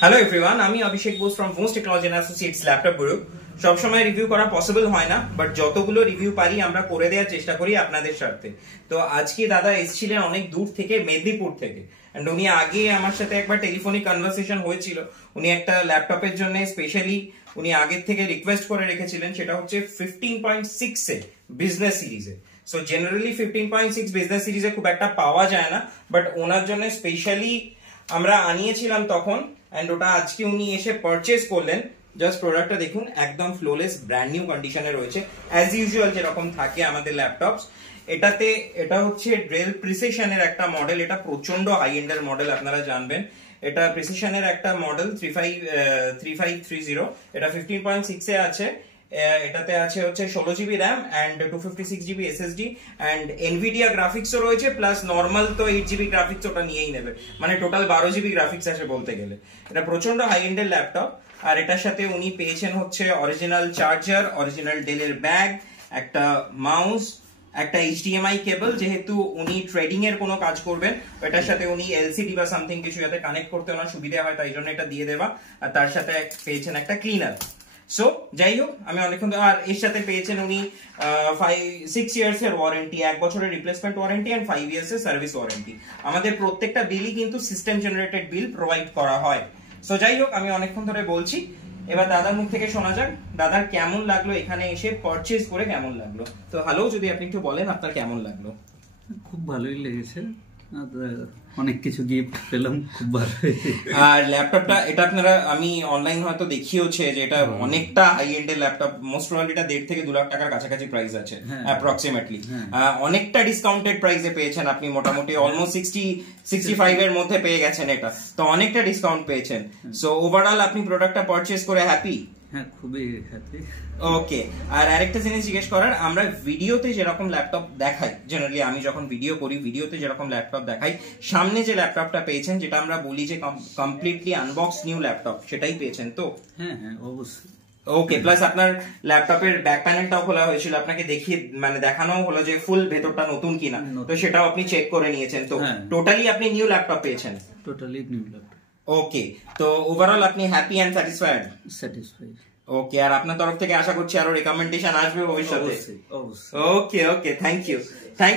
Hello everyone, আমি Abhishek Bose from Bose technology and associates laptop group. সবসময় review করা পসিবল হয় না, বাট যতগুলো রিভিউ পারি আমরা করে দেওয়ার চেষ্টা করি আপনাদের সাথে। তো আজকে দাদা এসেছিলেন অনেক দূর থেকে, মেদিনীপুর থেকে। এন্ড উনি আগে আমার সাথে একবার টেলিফোনিক কনভারসেশন হয়েছিল। উনি একটা ল্যাপটপের জন্য স্পেশালি উনি আগের থেকে রিকোয়েস্ট করে রেখেছিলেন, সেটা হচ্ছে 15.6 এ বিজনেস সিরিজে। সো জেনারেলি 15.6 বিজনেস সিরিজে খুব একটা পাওয়া যায় না, বাট ওনার জন্য স্পেশালি আমরা আনিয়েছিলাম তখন। এন্ড ওটা আজকে উনি এসে পারচেজ করলেন। জাস্ট প্রোডাক্টটা দেখুন, একদম ফ্লোলেস ব্র্যান্ড নিউ কন্ডিশনে রয়েছে, অ্যাজ ইউজুয়াল যেরকম থাকে আমাদের ল্যাপটপস। এটা হচ্ছে ডেল প্রিসিশনের একটা মডেল। এটা প্রচন্ড হাই এন্ডের মডেল, আপনারা জানবেন। এটা প্রিসিশনের একটা মডেল 3530। এটা 15.6 এ আছে। এটাতে আছে হচ্ছে 16 GB RAM and 256 GB SSD and Nvidia গ্রাফিক্সও রয়েছে, প্লাস নর্মাল তো 8 জিবি গ্রাফিক্স ওটা নিয়েই নেবে, মানে টোটাল 12 জিবি গ্রাফিক্স আছে বলতে গেলে। এটা প্রচন্ড হাই এন্ডের ল্যাপটপ। আর এটার সাথে উনি পেয়েছেন হচ্ছে অরিজিনাল চার্জার, অরিজিনাল ডেলের ব্যাগ, একটা মাউস, একটা HDMI কেবল, যেহেতু উনি ট্রেডিং এর কোনো কাজ করবেন। এটার সাথে উনি এলসিডি বা সামথিং কিছু যাতে কানেক্ট করতে ওনার সুবিধা হয়, তাই জন্য এটা দিয়ে দেওয়া। আর তার সাথে পেয়েছেন একটা ক্লিনার। সো যাই হোক, আমি অনেকক্ষণ, আর এর সাথে পেয়েছেন উনি 6 ইয়ার্স এর ওয়ারেন্টি, 1 বছরের রিপ্লেসমেন্ট ওয়ারেন্টি এন্ড 5 ইয়ার্স এর সার্ভিস ওয়ারেন্টি। আমাদের প্রত্যেকটা বিলই কিন্তু সিস্টেম জেনারেটেড বিল প্রোভাইড করা হয়। সো যাই হোক, আমি অনেকক্ষণ ধরে বলছি, এবার দাদার মুখ থেকে শোনা যাক দাদার কেমন লাগলো, এখানে এসে পারচেজ করে কেমন লাগলো। তো হ্যালো, যদি আপনি একটু বলেন আপনার কেমন লাগলো। খুব ভালোই লেগেছে, অনেক কিছু গিফট পেলাম, খুব ভালো। আর ল্যাপটপটা এটা আপনারা, আমি অনলাইন হয়তো দেখিয়েছে যে এটা অনেকটা হাই এন্ডের ল্যাপটপ, মোস্ট প্রবাবলি এটা 1.5 থেকে 2 লাখ টাকার কাছাকাছি প্রাইস আছে অ্যাপ্রক্সিমেটলি। অনেকটা ডিসকাউন্টেড প্রাইসে পেয়েছেন আপনি, মোটামুটি অলমোস্ট 65 এর মধ্যে পেয়ে গেছেন এটা, তো অনেকটা ডিসকাউন্ট পেয়েছেন। সো ওভারঅল আপনি প্রোডাক্টটা পারচেজ করে হ্যাপি? হ্যাঁ, খুবই হ্যাপি। ওকে, আর আরেকটা জিনিস জিজ্ঞেস করার, আমরা ভিডিওতে যেরকম ল্যাপটপ দেখাই, জেনারেলি আমি যখন ভিডিও করি, ভিডিওতে যেরকম ল্যাপটপ দেখাই, সামনে যে ল্যাপটপটা পেয়েছেন, যেটা আমরা বলি যে কমপ্লিটলি আনবক্স নিউ ল্যাপটপ, সেটাই পেয়েছেন তো? হ্যাঁ হ্যাঁ, অবশ্যই। ওকে, প্লাস আপনার ল্যাপটপের ব্যাক প্যানেলটাও খোলা হয়েছিল, আপনাকে দেখিয়ে মানে দেখানো হলো যে ফুল ভেতরটা নতুন কিনা, তো সেটাও আপনি চেক করে নিয়েছেন। তো টোটালি আপনি নিউ ল্যাপটপ পেয়েছেন? Totally new laptop. ওকে, তো ওভারঅল আপনি happy and satisfied? Satisfied. Okay, আর আপনার তরফ থেকে আশা করছি আরো রেকমেন্ডেশন আসবে ভবিষ্যতে। Okay okay, thank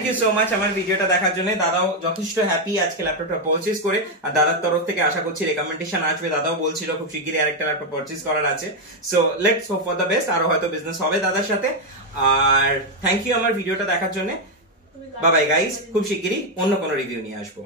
you so much আমার ভিডিওটা দেখার জন্য। দাদাও যথেষ্ট হ্যাপি আজকে ল্যাপটপটা পারচেজ করে, আর দাদার তরফ থেকে আশা করছি রেকমেন্ডেশন আসবে। দাদাও বলছিল খুব শিগগিরই আরেকটা ল্যাপটপ পারচেজ করার আছে। So let's hope for the best, আরো হয়তো বিজনেস হবে দাদার সাথে। আর থ্যাংক ইউ আমার ভিডিওটা দেখার জন্য। বাই বাই গাইস, খুব শিগগিরই অন্য কোনো রিভিউ নিয়ে আসবো।